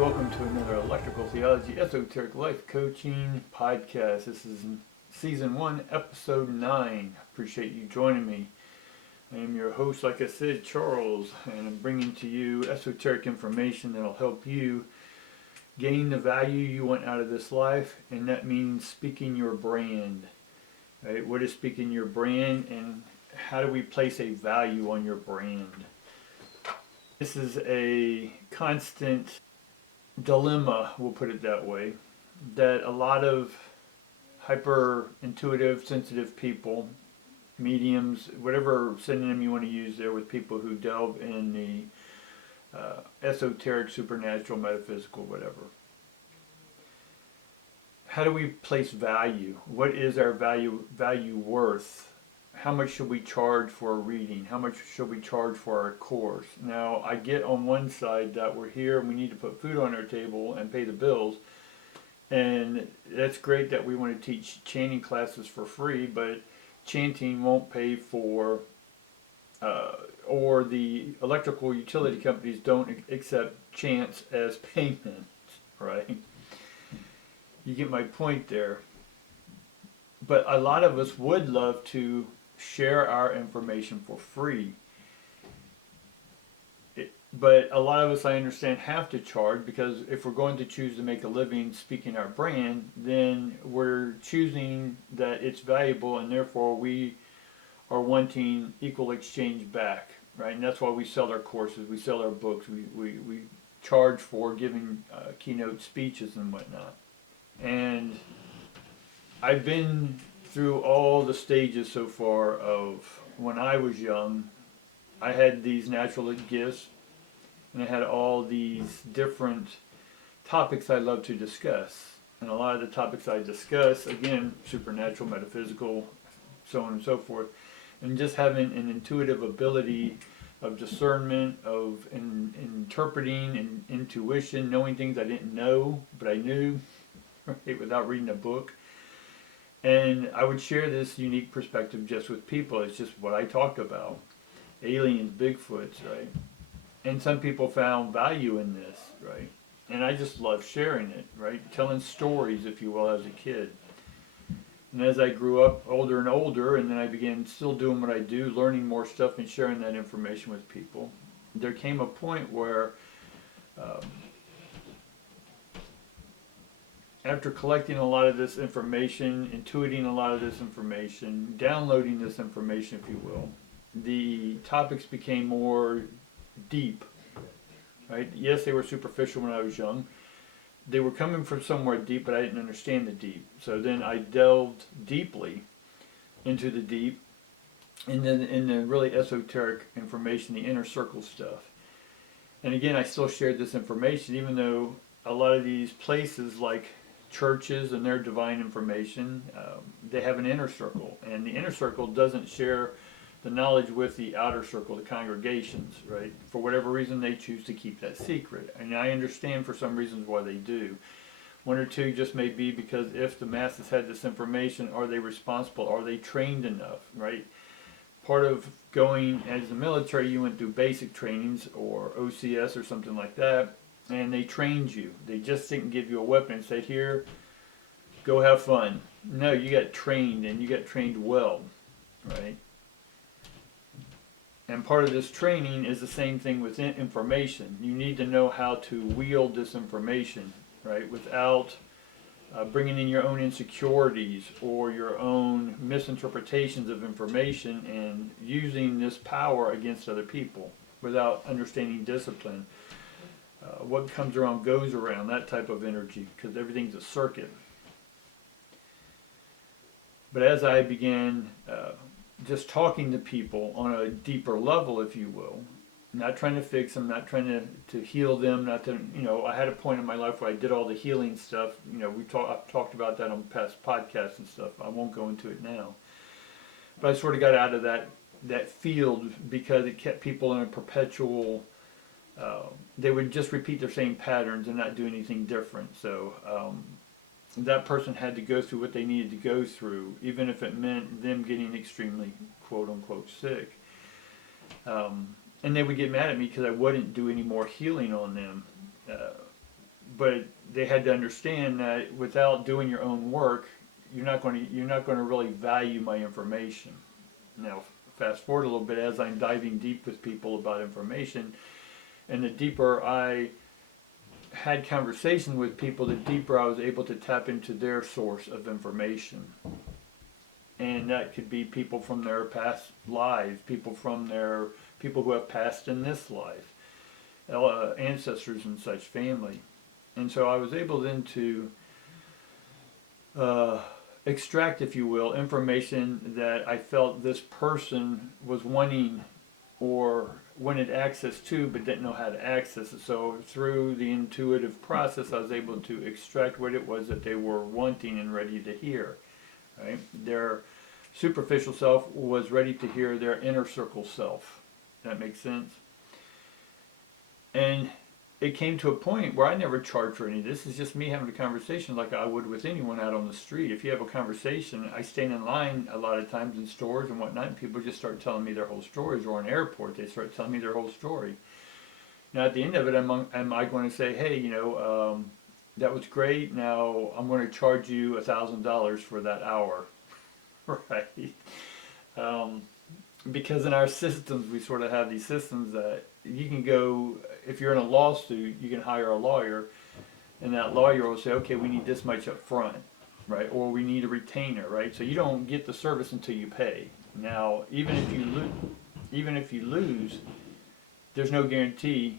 welcome to another Electrical Theology Esoteric Life Coaching podcast. This is Season 1, Episode 9. Appreciate you joining me. I am your host, like I said, Charles, and I'm bringing to you esoteric information that will help you gain the value you want out of this life, and that means speaking your brand. Right? What is speaking your brand, and how do we place a value on your brand? This is a constant dilemma, we'll put it that way, that a lot of hyper intuitive, sensitive people, mediums, whatever synonym you want to use there, with people who delve in the esoteric, supernatural, metaphysical, whatever. How do we place value? What is our value worth? How much should we charge for a reading? How much should we charge for our course? Now, I get on one side that we're here and we need to put food on our table and pay the bills. And that's great that we want to teach chanting classes for free, but chanting won't pay for, or the electrical utility companies don't accept chants as payment, right? You get my point there. But a lot of us would love to share our information for free. But a lot of us, I understand, have to charge, because if we're going to choose to make a living speaking our brand, then we're choosing that it's valuable, and therefore we are wanting equal exchange back, right? And that's why we sell our courses, we sell our books, we charge for giving keynote speeches and whatnot. And I've been through all the stages so far of when I was young. I had these natural gifts, and I had all these different topics I love to discuss. And a lot of the topics I discuss, again, supernatural, metaphysical, so on and so forth. And just having an intuitive ability of discernment, of interpreting and intuition, knowing things I didn't know, but I knew, right, without reading a book. And I would share this unique perspective just with people. It's just what I talk about. Aliens, Bigfoots, right? And some people found value in this, right? And I just love sharing it, right? Telling stories, if you will, as a kid. And as I grew up older and older, and then I began still doing what I do, learning more stuff and sharing that information with people, there came a point where after collecting a lot of this information, intuiting a lot of this information, downloading this information, if you will, the topics became more deep, right? Yes, they were superficial when I was young. They were coming from somewhere deep, but I didn't understand the deep. So then I delved deeply into the deep, and then in the really esoteric information, the inner circle stuff. And again, I still shared this information, even though a lot of these places like churches and their divine information, they have an inner circle, and the inner circle doesn't share the knowledge with the outer circle, the congregations, right? For whatever reason, they choose to keep that secret. And I understand for some reasons why they do. One or two just may be because if the masses had this information, are they responsible? Are they trained enough, right? Part of going as the military, you went through basic trainings or OCS or something like that, and they trained you. They just didn't give you a weapon and say, here, go have fun. No, you got trained, and you got trained well, right? And part of this training is the same thing with information. You need to know how to wield this information, right, without bringing in your own insecurities or your own misinterpretations of information and using this power against other people without understanding discipline. What comes around goes around, that type of energy, because everything's a circuit. But as I began just talking to people on a deeper level, if you will, not trying to fix them, not trying to heal them, not to, I had a point in my life where I did all the healing stuff. I've talked about that on past podcasts and stuff. I won't go into it now. But I sort of got out of that field because it kept people in a perpetual, they would just repeat their same patterns and not do anything different. So that person had to go through what they needed to go through, even if it meant them getting extremely quote-unquote sick. And they would get mad at me because I wouldn't do any more healing on them. but they had to understand that without doing your own work, you're not going to really value my information. Now, fast forward a little bit as I'm diving deep with people about information, and the deeper I had conversation with people, the deeper I was able to tap into their source of information. And that could be people from their past lives, people who have passed in this life, ancestors and such, family. And so I was able then to extract, if you will, information that I felt this person was wanting or wanted access to but didn't know how to access it. So through the intuitive process, I was able to extract what it was that they were wanting and ready to hear. Right? Their superficial self was ready to hear their inner circle self. That makes sense? And it came to a point where I never charged for any of this. It's just me having a conversation like I would with anyone out on the street. If you have a conversation, I stand in line a lot of times in stores and whatnot, and people just start telling me their whole stories, or in an airport, they start telling me their whole story. Now, at the end of it, am I going to say, hey, that was great, now I'm going to charge you $1,000 for that hour, right? Because in our systems, we sort of have these systems that you can go, if you're in a lawsuit, you can hire a lawyer, and that lawyer will say, okay, we need this much up front, right? Or we need a retainer, right? So you don't get the service until you pay. Now, even if you lose, there's no guarantee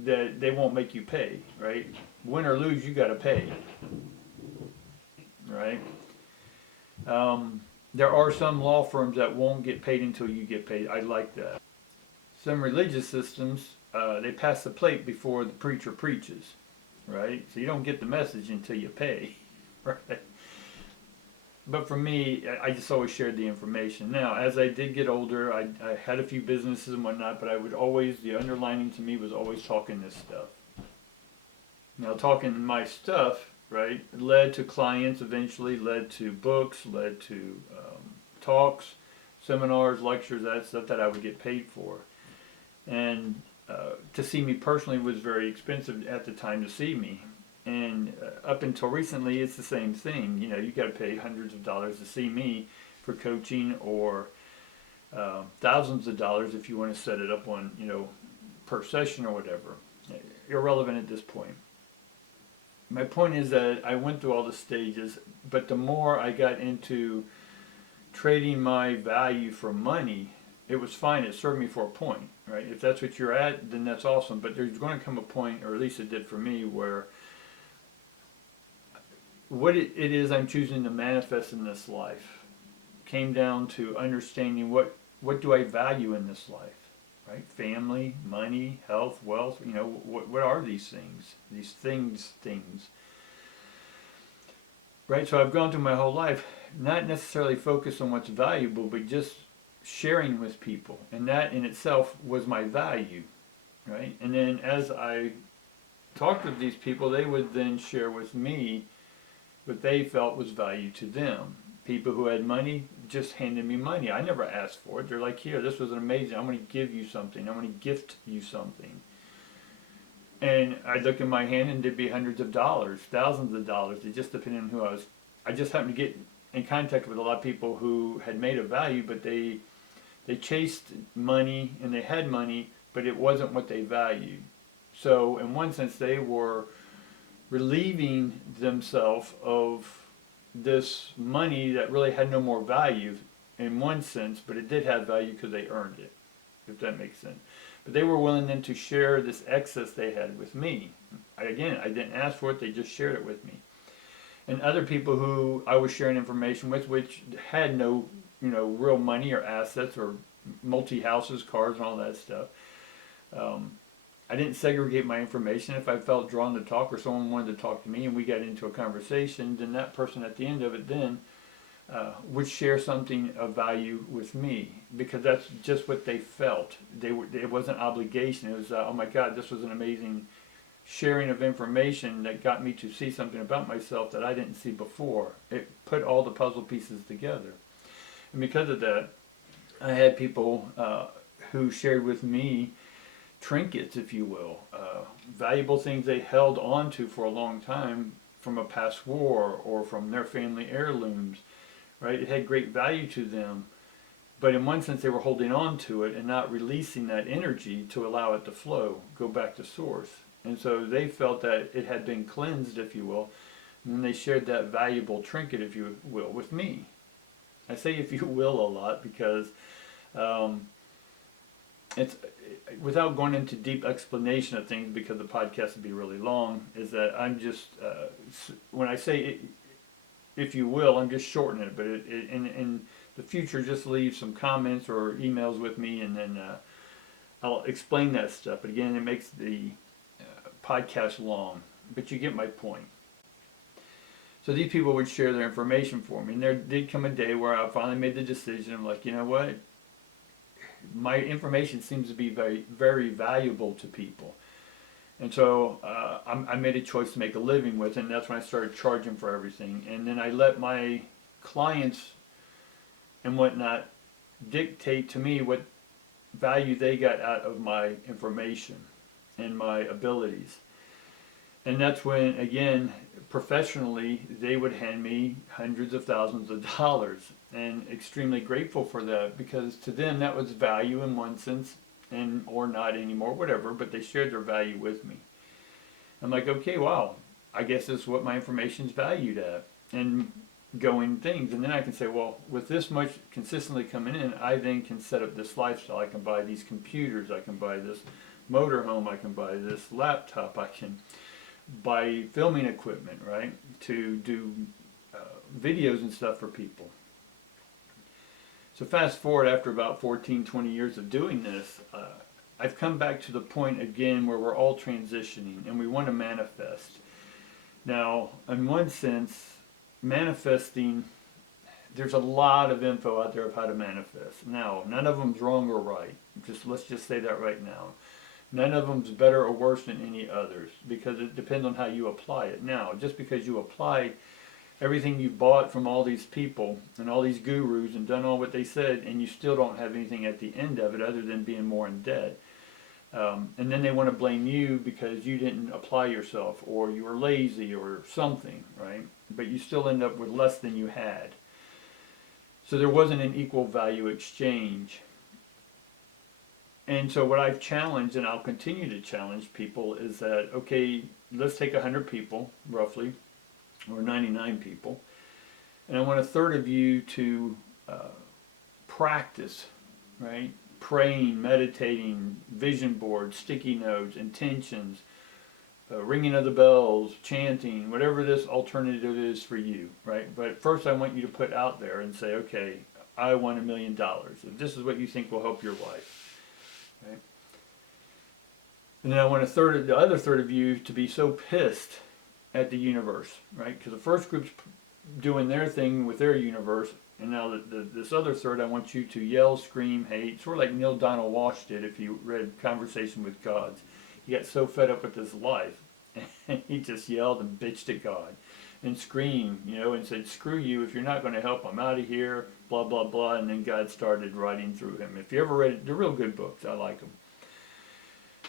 that they won't make you pay, right? Win or lose, you got to pay, right? There are some law firms that won't get paid until you get paid. I like that. Some religious systems, they pass the plate before the preacher preaches, right? So you don't get the message until you pay, right? But for me, I just always shared the information. Now, as I did get older, I had a few businesses and whatnot, but I would always, the underlining to me was always talking this stuff. Now, talking my stuff, right, led to clients eventually, led to books, led to talks, seminars, lectures, that stuff that I would get paid for. And to see me personally was very expensive at the time to see me. And up until recently, it's the same thing. You got to pay hundreds of dollars to see me for coaching, or thousands of dollars if you want to set it up on, per session or whatever. Irrelevant at this point. My point is that I went through all the stages, but the more I got into trading my value for money, it was fine. It served me for a point, right? If that's what you're at, then that's awesome. But there's going to come a point, or at least it did for me, where what it is I'm choosing to manifest in this life came down to understanding what do I value in this life, right? Family, money, health, wealth. What are these things? These things. Right? So I've gone through my whole life not necessarily focused on what's valuable, but just sharing with people, and that in itself was my value, right? And then as I talked with these people, they would then share with me what they felt was value to them. People who had money just handed me money. I never asked for it. They're like, here, this was amazing. I'm going to give you something. I'm going to gift you something. And I looked in my hand, and there'd be hundreds of dollars, thousands of dollars. It just depended on who I was. I just happened to get in contact with a lot of people who had made a value, but they chased money, and they had money, but it wasn't what they valued. So in one sense, they were relieving themselves of this money that really had no more value in one sense, but it did have value because they earned it, if that makes sense. But they were willing then to share this excess they had with me. I didn't ask for it, they just shared it with me. And other people who I was sharing information with, which had no real money or assets or multi-houses, cars, and all that stuff. I didn't segregate my information. If I felt drawn to talk, or someone wanted to talk to me and we got into a conversation, then that person at the end of it then would share something of value with me, because that's just what they felt. It wasn't obligation. It was, oh my God, this was an amazing sharing of information that got me to see something about myself that I didn't see before. It put all the puzzle pieces together. And because of that, I had people who shared with me trinkets, if you will, valuable things they held on to for a long time from a past war or from their family heirlooms, right? It had great value to them. But in one sense, they were holding on to it and not releasing that energy to allow it to flow, go back to source. And so they felt that it had been cleansed, if you will, and then they shared that valuable trinket, if you will, with me. I say if you will a lot because it's, without going into deep explanation of things, because the podcast would be really long, is that I'm just, when I say it, if you will, I'm just shortening it, but in the future, just leave some comments or emails with me, and then I'll explain that stuff. But again, it makes the podcast long, but you get my point. So these people would share their information for me, and there did come a day where I finally made the decision. I'm like, you know what? My information seems to be very, very valuable to people. And so I made a choice to make a living with it, and that's when I started charging for everything. And then I let my clients and whatnot dictate to me what value they got out of my information and my abilities. And that's when, again, professionally, they would hand me hundreds of thousands of dollars, and extremely grateful for that, because to them that was value in one sense, and or not anymore, whatever, but they shared their value with me. I'm like, okay, wow, I guess this is what my information's valued at, and going things. And then I can say, well, with this much consistently coming in, I then can set up this lifestyle. I can buy these computers, I can buy this motorhome, I can buy this laptop, I can buy filming equipment, right, to do videos and stuff for people. So fast forward, after about 14, 20 years of doing this, I've come back to the point again where we're all transitioning and we want to manifest. Now, in one sense, manifesting, there's a lot of info out there of how to manifest. Now, none of them's wrong or right. Let's just say that right now. None of them's better or worse than any others, because it depends on how you apply it. Now, just because you apply everything you bought from all these people and all these gurus and done all what they said, and you still don't have anything at the end of it other than being more in debt. And then they want to blame you because you didn't apply yourself, or you were lazy or something, right? But you still end up with less than you had. So there wasn't an equal value exchange. And so what I've challenged, and I'll continue to challenge people, is that, okay, let's take 100 people, roughly, or 99 people, and I want a third of you to practice, right? Praying, meditating, vision boards, sticky notes, intentions, ringing of the bells, chanting, whatever this alternative is for you, right? But first I want you to put out there and say, okay, I want $1 million. If this is what you think will help your life. Right? And then I want the other third of you to be so pissed at the universe, right? Because the first group's doing their thing with their universe, and now this other third, I want you to yell, scream, hate, sort of like Neil Donald Walsh did if you read Conversation with Gods. He got so fed up with his life, and he just yelled and bitched at God, and screamed, and said, screw you, if you're not going to help, I'm out of here, blah, blah, blah, and then God started writing through him. If you ever read it, they're real good books, I like them.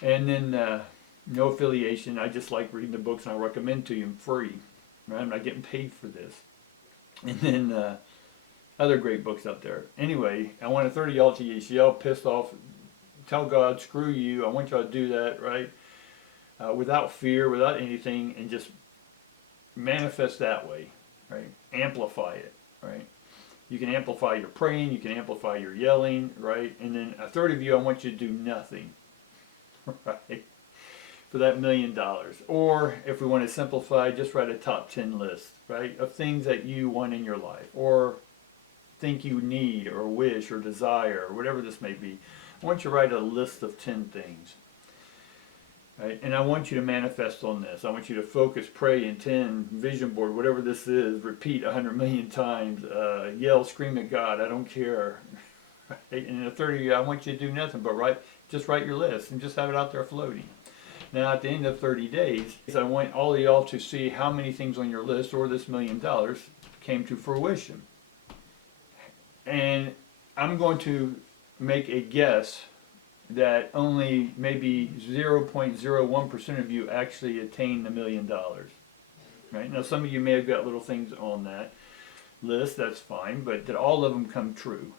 And then, no affiliation, I just like reading the books, and I recommend to you, I'm free, right? I'm not getting paid for this. And then, other great books out there. Anyway, I want a third of y'all to yell, pissed off, tell God, screw you, I want y'all to do that, right? Without fear, without anything, and just manifest that way, right? Amplify it, right? You can amplify your praying, you can amplify your yelling, right? And then a third of you, I want you to do nothing, right? For that $1 million. Or if we want to simplify, just write a top 10 list, right? Of things that you want in your life, or think you need, or wish, or desire, or whatever this may be. I want you to write a list of 10 things. Right? And I want you to manifest on this. I want you to focus, pray, intend, vision board, whatever this is, repeat 100 million times, yell, scream at God, I don't care. Right? And in a 30 year, I want you to do nothing but just write your list and just have it out there floating. Now at the end of 30 days, I want all of y'all to see how many things on your list, or this $1 million, came to fruition. And I'm going to make a guess that only maybe 0.01% of you actually attain the $1 million. Right? Now, some of you may have got little things on that list, that's fine, but did all of them come true?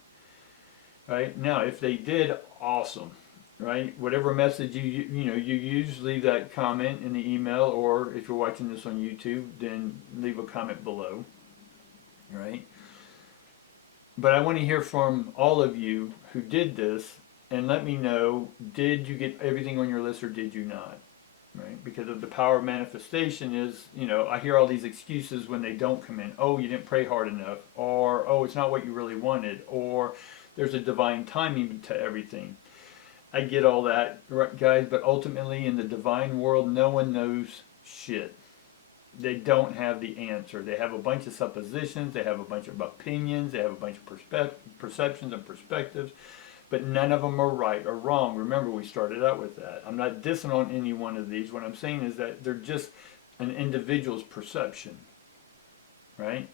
Right? Now, if they did, awesome. Right? Whatever message you use, leave that comment in the email, or if you're watching this on YouTube, then leave a comment below. Right? But I want to hear from all of you who did this, and let me know, did you get everything on your list or did you not? Right? Because of the power of manifestation is, I hear all these excuses when they don't come in. Oh, you didn't pray hard enough, or oh, it's not what you really wanted, or there's a divine timing to everything. I get all that, guys, but ultimately in the divine world, no one knows shit. They don't have the answer. They have a bunch of suppositions, they have a bunch of opinions, they have a bunch of perceptions and perspectives, but none of them are right or wrong. Remember, we started out with that. I'm not dissing on any one of these. What I'm saying is that they're just an individual's perception, right?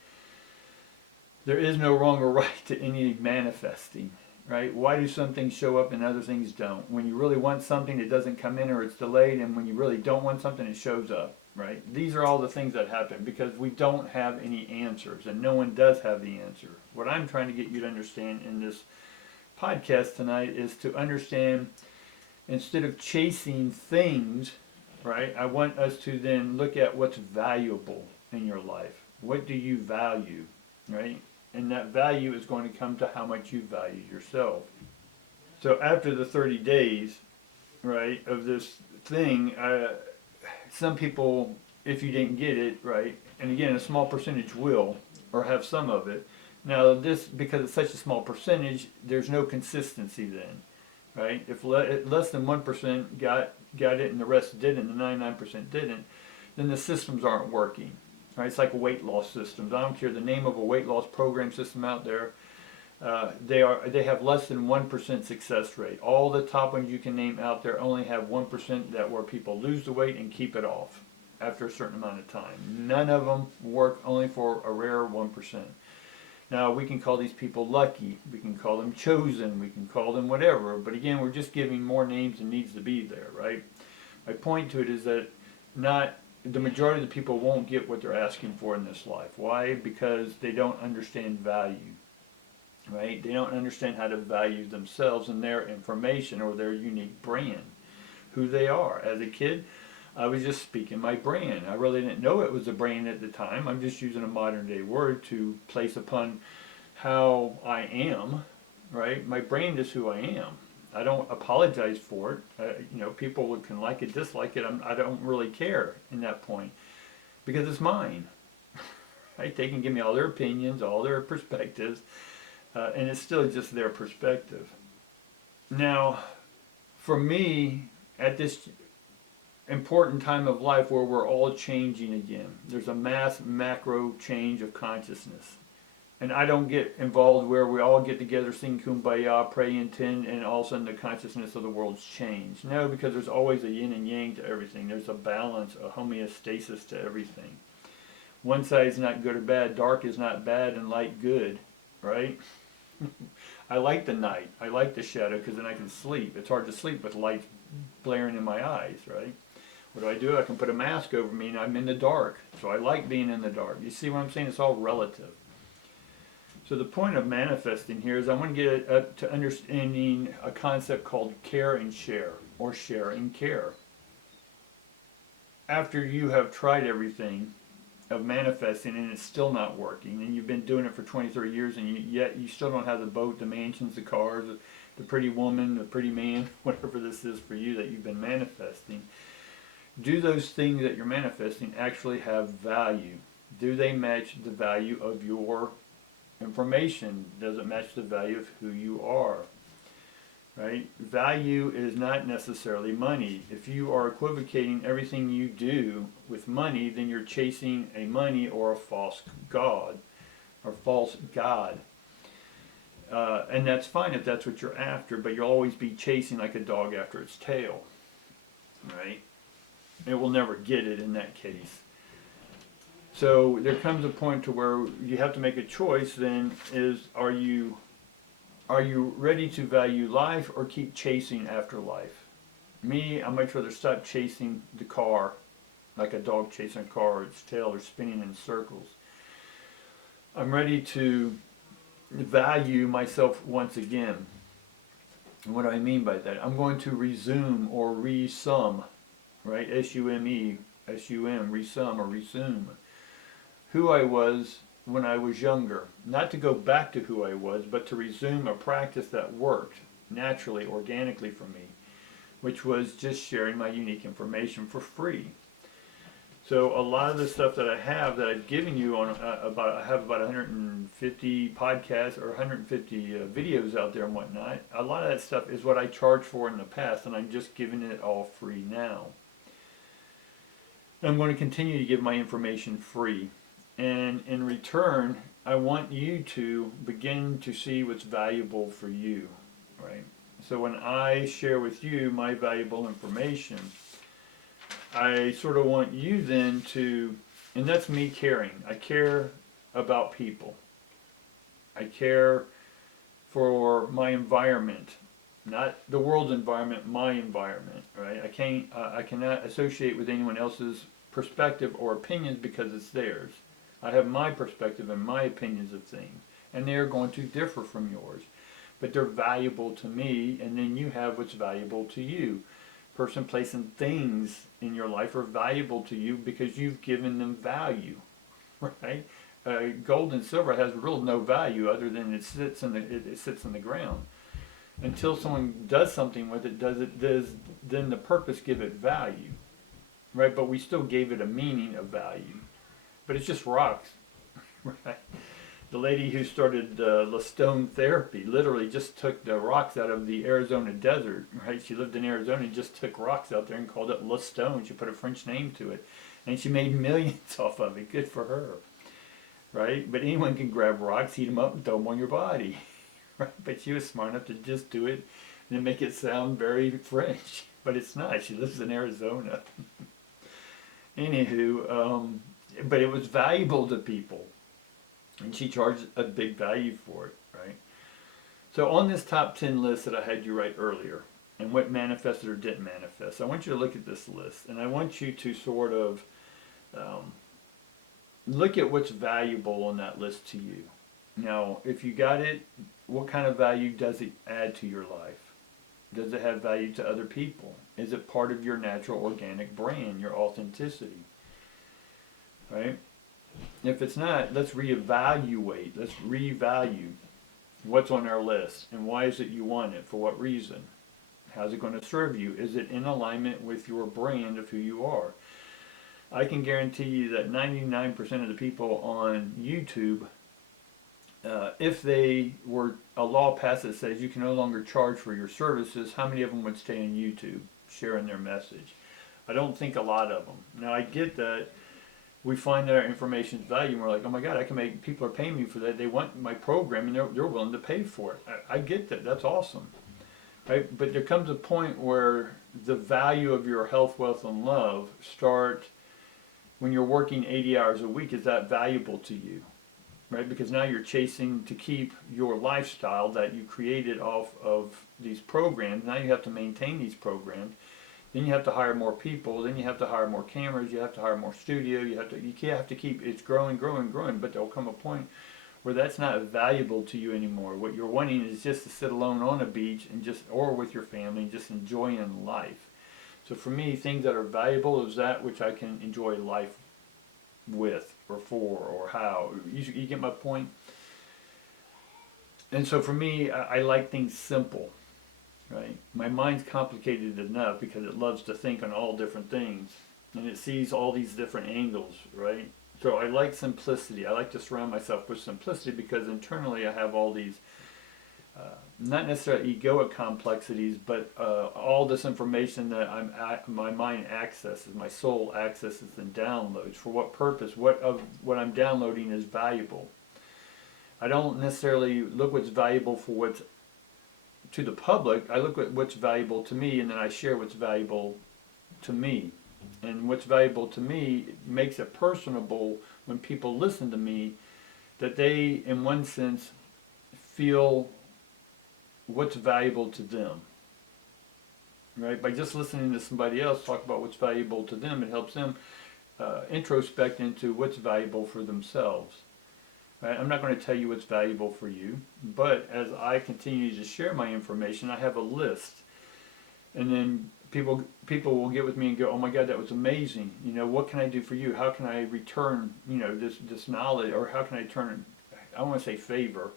There is no wrong or right to any manifesting. Right? Why do some things show up and other things don't? When you really want something, it doesn't come in or it's delayed, and when you really don't want something, it shows up. Right? These are all the things that happen because we don't have any answers, and no one does have the answer. What I'm trying to get you to understand in this podcast tonight is to understand, instead of chasing things, right? I want us to then look at what's valuable in your life. What do you value? Right? And that value is going to come to how much you value yourself. So after the 30 days, right, of this thing, some people, if you didn't get it, right, and again, a small percentage will, or have some of it. Now this, because it's such a small percentage, there's no consistency then, right? If less than 1% got it and the rest didn't, the 99% didn't, then the systems aren't working. Right? It's like weight loss systems. I don't care the name of a weight loss program system out there. They have less than 1% success rate. All the top ones you can name out there only have 1% that where people lose the weight and keep it off after a certain amount of time. None of them work, only for a rare 1%. Now we can call these people lucky. We can call them chosen. We can call them whatever. But again, we're just giving more names than needs to be there, right? My point to it is that the majority of the people won't get what they're asking for in this life. Why? Because they don't understand value, right? They don't understand how to value themselves and their information or their unique brand, who they are. As a kid, I was just speaking my brand. I really didn't know it was a brand at the time. I'm just using a modern day word to place upon how I am, right? My brand is who I am. I don't apologize for it. People can like it, dislike it. I don't really care in that point because it's mine. Right? They can give me all their opinions, all their perspectives, and it's still just their perspective. Now, for me, at this important time of life where we're all changing again, there's a mass macro change of consciousness. And I don't get involved where we all get together, sing Kumbaya, pray in 10, and all of a sudden the consciousness of the world's changed. No, because there's always a yin and yang to everything. There's a balance, a homeostasis to everything. One side is not good or bad. Dark is not bad and light good, right? I like the night. I like the shadow because then I can sleep. It's hard to sleep with lights blaring in my eyes, right? What do? I can put a mask over me and I'm in the dark. So I like being in the dark. You see what I'm saying? It's all relative. So the point of manifesting here is I want to get up to understanding a concept called care and share, or share and care. After you have tried everything of manifesting and it's still not working, and you've been doing it for 20, 30 years, and yet you still don't have the boat, the mansions, the cars, the pretty woman, the pretty man, whatever this is for you that you've been manifesting, do those things that you're manifesting actually have value? Do they match the value of your information? Does it match the value of who you are? Right? Value is not necessarily money. If you are equivocating everything you do with money, then you're chasing a money or a false god or false god. And that's fine if that's what you're after, but you'll always be chasing like a dog after its tail. Right? It will never get it in that case. So there comes a point to where you have to make a choice then, are you Are you ready to value life or keep chasing after life? Me, I much rather stop chasing the car like a dog chasing a car, its tail is spinning in circles. I'm ready to value myself once again. And what do I mean by that? I'm going to resume or resum, right? S-U-M-E, S-U-M, resum or resume who I was when I was younger. Not to go back to who I was, but to resume a practice that worked naturally, organically for me, which was just sharing my unique information for free. So a lot of the stuff that I have that I've given you on I have about 150 podcasts or 150 videos out there and whatnot. A lot of that stuff is what I charged for in the past, and I'm just giving it all free now. I'm going to continue to give my information free, and in return, I want you to begin to see what's valuable for you, right? So when I share with you my valuable information, I sort of want you then to, and that's me caring. I care about people. I care for my environment, not the world's environment, my environment, right? I cannot associate with anyone else's perspective or opinions because it's theirs. I have my perspective and my opinions of things, and they are going to differ from yours, but they're valuable to me, and then you have what's valuable to you. Person, place, and things in your life are valuable to you because you've given them value, right? Gold and silver has real no value other than it sits in the ground. Until someone does something with it, then the purpose give it value, right? But we still gave it a meaning of value, but it's just rocks, right? The lady who started stone therapy literally just took the rocks out of the Arizona desert, right? She lived in Arizona and just took rocks out there and called it stone. She put a French name to it, and she made millions off of it. Good for her, right? But anyone can grab rocks, heat them up, and throw them on your body, right? But she was smart enough to just do it and then make it sound very French, but it's not. She lives in Arizona. Anywho, but it was valuable to people. And she charged a big value for it, right? So on this top 10 list that I had you write earlier, and what manifested or didn't manifest, I want you to look at this list, and I want you to sort of look at what's valuable on that list to you. Now, if you got it, what kind of value does it add to your life? Does it have value to other people? Is it part of your natural organic brand, your authenticity, right? If it's not, let's reevaluate, let's revalue what's on our list and why is it you want it, for what reason, how's it going to serve you, is it in alignment with your brand of who you are. I can guarantee you that 99% of the people on YouTube, if they were a law passed that says you can no longer charge for your services, how many of them would stay on YouTube sharing their message? I don't think a lot of them. Now I get that we find that our information is valuable, and we're like, oh my God, I can make, people are paying me for that. They want my program, and they're willing to pay for it. I get that. That's awesome. Right? But there comes a point where the value of your health, wealth, and love start when you're working 80 hours a week. Is that valuable to you? Right? Because now you're chasing to keep your lifestyle that you created off of these programs. Now you have to maintain these programs. Then you have to hire more people. Then you have to hire more cameras. You have to hire more studio. You have to keep it's growing. But there'll come a point where that's not valuable to you anymore. What you're wanting is just to sit alone on a beach and or with your family, just enjoying life. So for me, things that are valuable is that which I can enjoy life with, or for, or how. You get my point? And so for me, I like things simple. Right? My mind's complicated enough because it loves to think on all different things, and it sees all these different angles, right? So I like simplicity. I like to surround myself with simplicity because internally I have all these, not necessarily egoic complexities, but all this information that my mind accesses, my soul accesses and downloads. For what purpose? What I'm downloading is valuable. I don't necessarily look what's valuable for what's to the public. I look at what's valuable to me, and then I share what's valuable to me. And what's valuable to me makes it personable when people listen to me, that they, in one sense, feel what's valuable to them, right? By just listening to somebody else talk about what's valuable to them, it helps them introspect into what's valuable for themselves. Right? I'm not going to tell you what's valuable for you, but as I continue to share my information, I have a list, and then people will get with me and go, "Oh my God, that was amazing! You know, what can I do for you? How can I return, you know, this knowledge, or how can I turn? I don't want to say favor,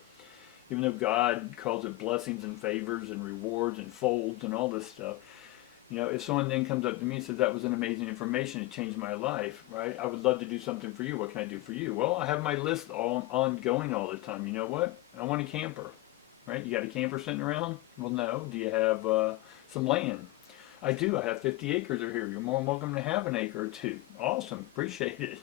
even though God calls it blessings and favors and rewards and folds and all this stuff." You know, if someone then comes up to me and says, "That was an amazing information, it changed my life," right? I would love to do something for you. What can I do for you? Well, I have my list all ongoing all the time. You know what? I want a camper, right? You got a camper sitting around? Well, no. Do you have some land? I do. I have 50 acres over here. You're more than welcome to have an acre or two. Awesome. Appreciate it.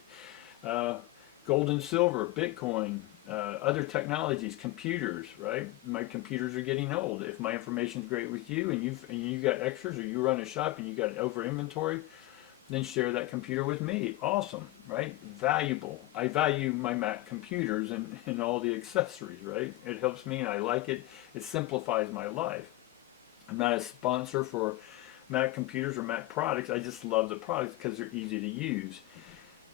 Gold and silver, Bitcoin, other technologies, computers, right? My computers are getting old. If my information's great with you and you got extras, or you run a shop and you got over inventory, then share that computer with me. Awesome, right? Valuable. I value my Mac computers and all the accessories, right? It helps me and I like it. It simplifies my life. I'm not a sponsor for Mac computers or Mac products. I just love the products because they're easy to use.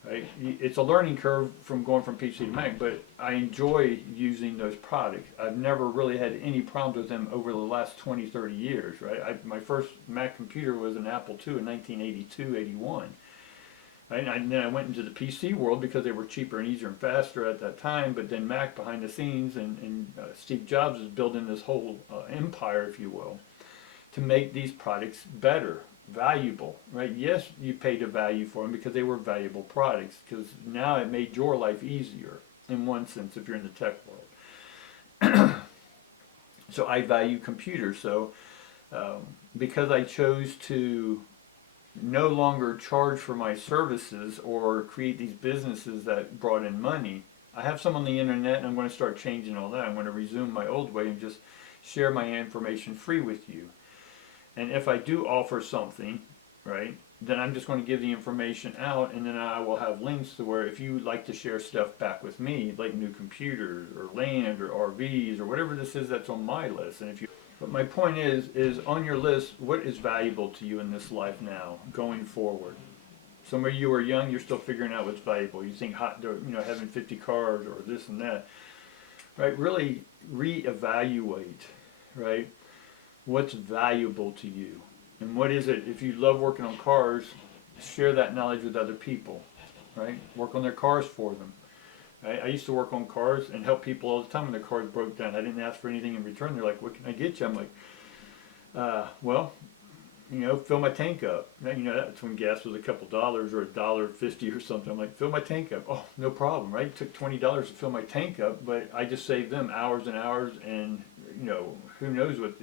Right? It's a learning curve from going from PC to Mac, but I enjoy using those products. I've never really had any problems with them over the last 20, 30 years. Right? My first Mac computer was an Apple II in 1982, 81. Right? And then I went into the PC world because they were cheaper and easier and faster at that time, but then Mac behind the scenes, and Steve Jobs is building this whole empire, if you will, to make these products better, valuable, right? Yes, you paid a value for them because they were valuable products, because now it made your life easier in one sense if you're in the tech world. So I value computers. So because I chose to no longer charge for my services or create these businesses that brought in money, I have some on the internet and I'm going to start changing all that. I'm going to resume my old way and just share my information free with you. And if I do offer something, right, then I'm just going to give the information out, and then I will have links to where if you like to share stuff back with me, like new computers or land or RVs or whatever this is that's on my list. And if you, but my point is on your list, what is valuable to you in this life now, going forward? Some of you are young, you're still figuring out what's valuable. You think having 50 cars or this and that, right? Really reevaluate, right? What's valuable to you, and what is it? If you love working on cars, share that knowledge with other people, right? Work on their cars for them. Right? I used to work on cars and help people all the time when their cars broke down. I didn't ask for anything in return. They're like, "What can I get you?" I'm like, well, fill my tank up. That's when gas was a couple dollars or $1.50 or something. I'm like, "Fill my tank up." Oh, no problem, right? It took $20 to fill my tank up, but I just saved them hours and hours, and who knows what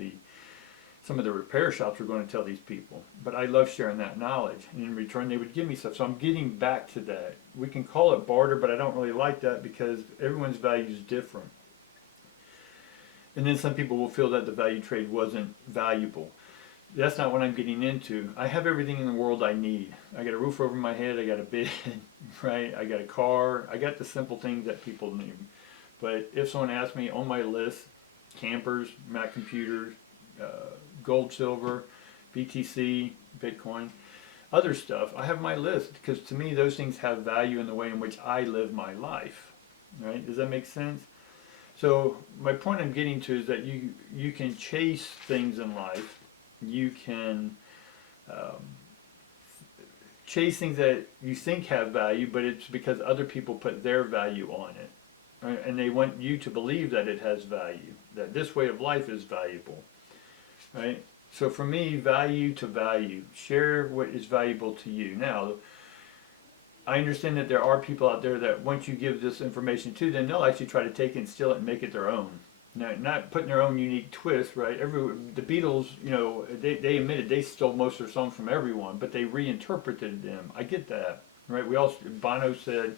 some of the repair shops were going to tell these people. But I love sharing that knowledge, and in return they would give me stuff. So I'm getting back to that. We can call it barter, but I don't really like that because everyone's value is different. And then some people will feel that the value trade wasn't valuable. That's not what I'm getting into. I have everything in the world I need. I got a roof over my head, I got a bed, right? I got a car, I got the simple things that people need. But if someone asks me on my list, campers, Mac computers, gold, silver, BTC, Bitcoin, other stuff, I have my list because to me those things have value in the way in which I live my life. Right? Does that make sense? So my point I'm getting to is that you can chase things in life. You can chase things that you think have value, but it's because other people put their value on it. Right? And they want you to believe that it has value, that this way of life is valuable. Right? So for me, value to value. Share what is valuable to you. Now, I understand that there are people out there that once you give this information to them, they'll actually try to take it and steal it and make it their own. Now, not putting their own unique twist, right? The Beatles, they admitted they stole most of their songs from everyone, but they reinterpreted them. I get that, right? Bono said,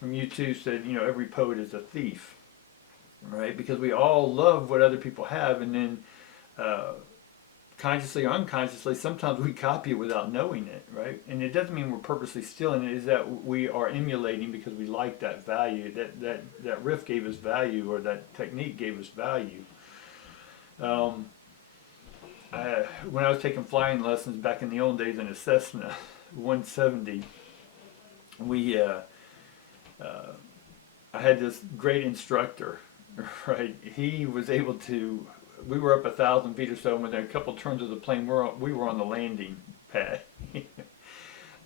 from U2 said, every poet is a thief, right? Because we all love what other people have, and then consciously or unconsciously, sometimes we copy it without knowing it, right? And it doesn't mean we're purposely stealing it. It's that we are emulating because we like that value. That riff gave us value, or that technique gave us value. Um, when I was taking flying lessons back in the old days in a Cessna 170, we I had this great instructor, right? He was able to. We were up 1,000 feet or so, and within a couple turns of the plane, we were on the landing pad.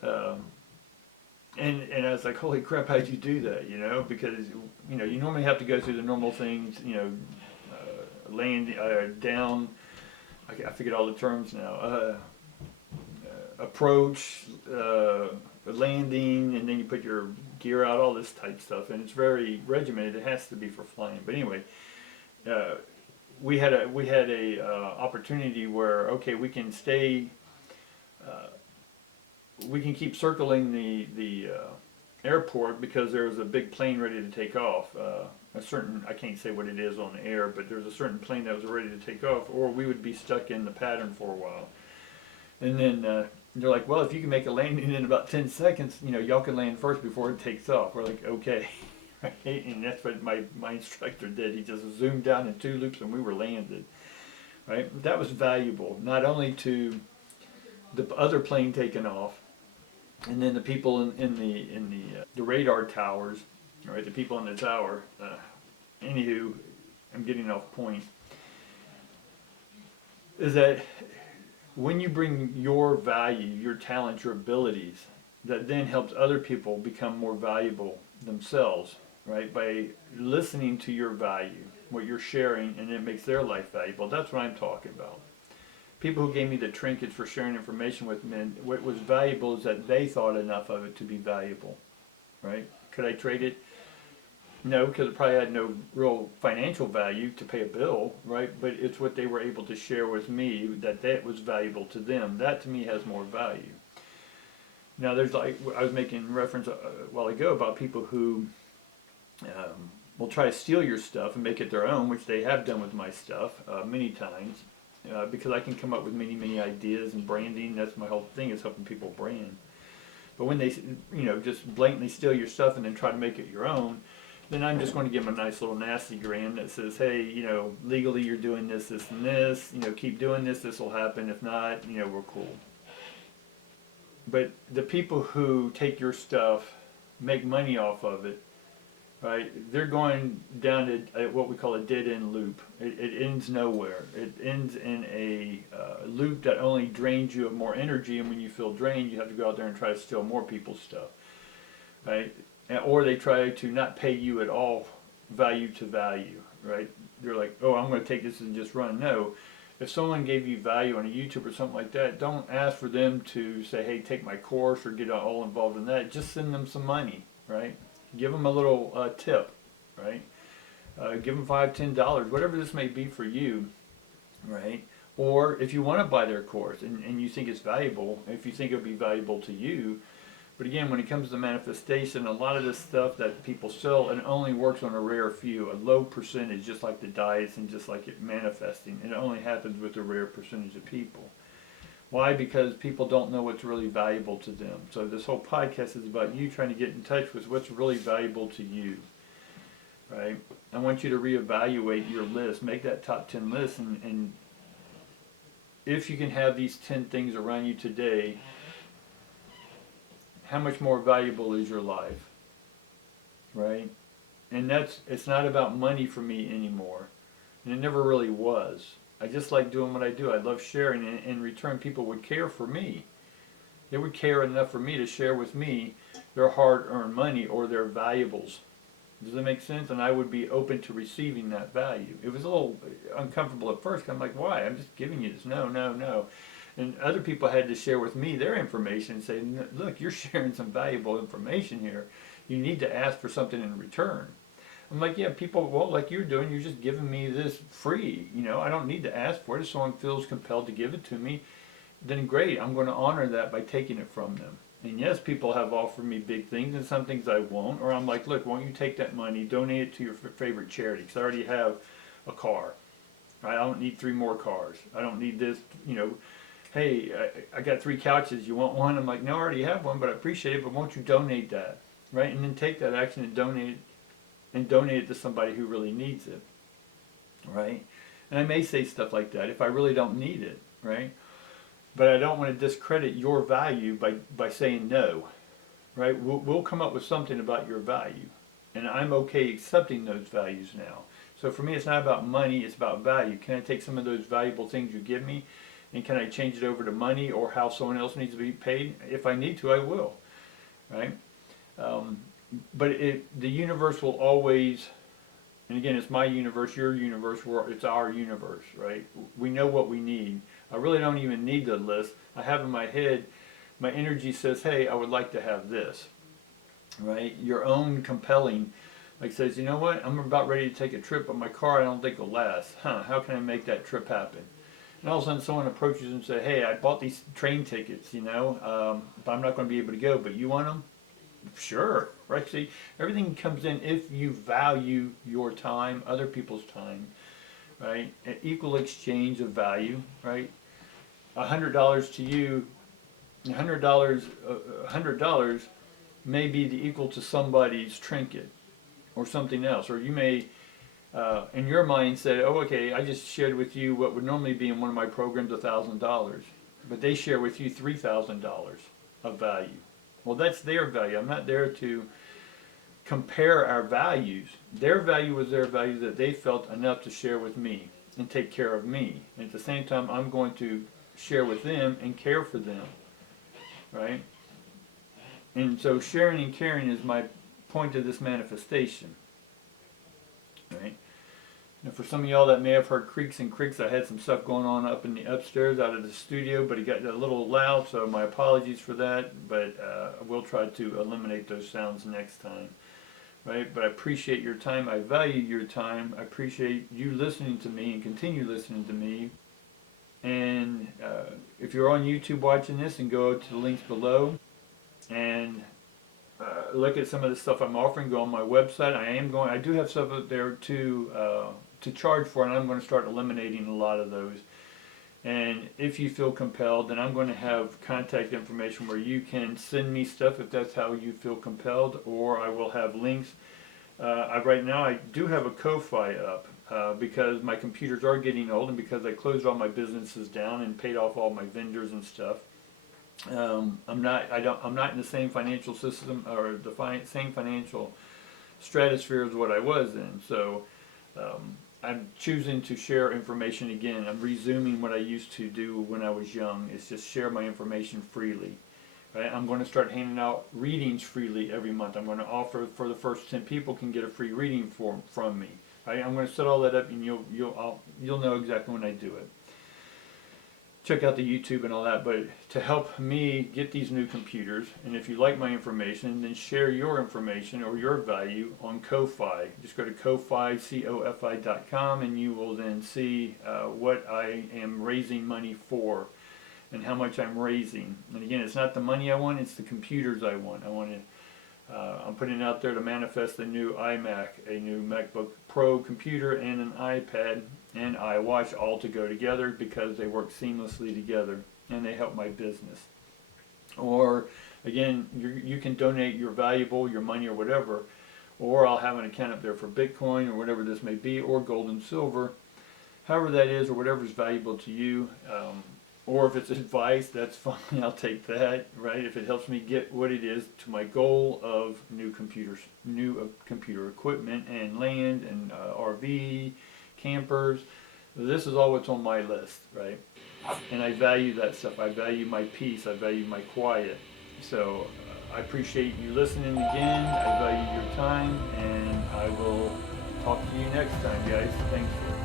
um, and I was like, holy crap, how'd you do that? You know, because you normally have to go through the normal things. Land down. I forget all the terms now. Approach, landing, and then you put your gear out, all this type stuff, and it's very regimented. It has to be for flying. But anyway, we had a opportunity where we can stay, we can keep circling the airport because there was a big plane ready to take off. I can't say what it is on the air, but there's a certain plane that was ready to take off, or we would be stuck in the pattern for a while. And then they're like, well, if you can make a landing in about 10 seconds, y'all can land first before it takes off. We're like, okay. Right? And that's what my instructor did. He just zoomed down in 2 loops and we were landed. Right? That was valuable, not only to the other plane taking off, and then the people in the radar towers, right? The people in the tower. Anywho, I'm getting off point. Is that when you bring your value, your talent, your abilities, that then helps other people become more valuable themselves, right? By listening to your value, what you're sharing, and it makes their life valuable. That's what I'm talking about. People who gave me the trinkets for sharing information with me, and what was valuable is that they thought enough of it to be valuable, right? Could I trade it? No, because it probably had no real financial value to pay a bill, right? But it's what they were able to share with me that was valuable to them. That to me has more value. Now there's I was making reference a while ago about people who will try to steal your stuff and make it their own, which they have done with my stuff many times. Because I can come up with many ideas and branding. That's my whole thing, is helping people brand. But when they just blatantly steal your stuff and then try to make it your own, then I'm just going to give them a nice little nasty gram that says, hey, legally you're doing this, and this, keep doing this, this will happen. If not, we're cool. But the people who take your stuff, make money off of it, right, they're going down to what we call a dead-end loop. It ends nowhere. It ends in a loop that only drains you of more energy, and when you feel drained, you have to go out there and try to steal more people's stuff, right? Or they try to not pay you at all, value to value, right? They're like, oh, I'm going to take this and just run. No. If someone gave you value on a YouTube or something like that, don't ask for them to say, hey, take my course or get all involved in that. Just send them some money, right? Give them a little tip, right? Give them $5, $10, whatever this may be for you, right? Or if you want to buy their course and you think it's valuable, if you think it'll be valuable to you. But again, when it comes to manifestation, a lot of this stuff that people sell, it only works on a rare few, a low percentage, just like the diets and just like it manifesting. And it only happens with a rare percentage of people. Why? Because people don't know what's really valuable to them. So this whole podcast is about you trying to get in touch with what's really valuable to you, right? I want you to reevaluate your list. Make that top 10 list, and if you can have these 10 things around you today, how much more valuable is your life, right? And it's not about money for me anymore, and it never really was. I just like doing what I do. I love sharing, and in return, people would care for me. They would care enough for me to share with me their hard-earned money or their valuables. Does that make sense? And I would be open to receiving that value. It was a little uncomfortable at first. I'm like, why? I'm just giving you this. No. And other people had to share with me their information and say, look, you're sharing some valuable information here. You need to ask for something in return. I'm like, yeah, people, well, like you're doing, you're just giving me this free. I don't need to ask for it. If someone feels compelled to give it to me, then great. I'm going to honor that by taking it from them. And yes, people have offered me big things, and some things I won't. Or I'm like, look, why don't you take that money, donate it to your favorite charity? Because I already have a car. I don't need 3 more cars. I don't need this, hey, I got 3 couches. You want one? I'm like, no, I already have one, but I appreciate it. But won't you donate that, right? And then take that action and donate it to somebody who really needs it, right? And I may say stuff like that if I really don't need it, right? But I don't want to discredit your value by saying no, right? We'll come up with something about your value. And I'm okay accepting those values now. So for me, it's not about money, it's about value. Can I take some of those valuable things you give me and can I change it over to money or how someone else needs to be paid? If I need to, I will, right? But the universe will always, and again, it's my universe, your universe, it's our universe, right? We know what we need. I really don't even need the list. I have in my head, my energy says, hey, I would like to have this, right? Your own compelling, like says, you know what, I'm about ready to take a trip, but my car I don't think will last. How can I make that trip happen? And all of a sudden someone approaches and says, hey, I bought these train tickets, but I'm not going to be able to go, but you want them? Sure, right? See, everything comes in if you value your time, other people's time, right? An equal exchange of value, right? $100 to you, $100 may be the equal to somebody's trinket or something else, or you may, in your mind, say, "Oh, okay, I just shared with you what would normally be in one of my programs $1,000, but they share with you $3,000 of value." Well, that's their value. I'm not there to compare our values. Their value was their value that they felt enough to share with me and take care of me. And at the same time, I'm going to share with them and care for them, right? And so sharing and caring is my point of this manifestation, right? Now for some of y'all that may have heard creaks and creaks, I had some stuff going on up in the upstairs out of the studio, but it got a little loud, so my apologies for that, but I will try to eliminate those sounds next time, right? But I appreciate your time. I value your time. I appreciate you listening to me and continue listening to me. And if you're on YouTube watching this, and go to the links below and look at some of the stuff I'm offering. Go on my website. I do have stuff up there to charge for, and I'm going to start eliminating a lot of those. And if you feel compelled, then I'm going to have contact information where you can send me stuff if that's how you feel compelled, or I will have links. Right now I do have a Ko-Fi up because my computers are getting old, and because I closed all my businesses down and paid off all my vendors and stuff. I'm not in the same financial system or the same financial stratosphere as what I was in. So I'm choosing to share information again. I'm resuming what I used to do when I was young. Is just share my information freely. Right? I'm going to start handing out readings freely every month. I'm going to offer for the first 10 people can get a free reading from me. Right? I'm going to set all that up, and you'll know exactly when I do it. Check out the YouTube and all that, but to help me get these new computers, and if you like my information, then share your information or your value on Ko-Fi. Just go to Ko-Fi, Kofi.com, and you will then see what I am raising money for and how much I'm raising. And again, it's not the money I want, it's the computers I want. I'm putting it out there to manifest a new iMac, a new MacBook Pro computer, and an iPad and iWatch, all to go together because they work seamlessly together and they help my business. Or again, you can donate your valuable, your money or whatever, or I'll have an account up there for Bitcoin or whatever this may be, or gold and silver, however that is, or whatever is valuable to you. Or if it's advice, that's fine, I'll take that, right? If it helps me get what it is to my goal of new computer equipment and land and RV, campers, this is all what's on my list, right? And I value that stuff. I value my peace. I value my quiet. So I appreciate you listening again. I value your time, and I will talk to you next time, guys. Thanks.